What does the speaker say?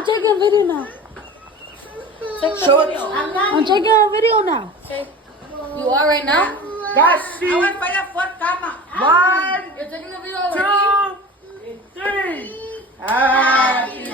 I'm taking a video now. Shoot. I'm taking a video now. You are right now? Kasi. Awan pa na fourth kama. 1, You're taking the video already? 2, 3. Happy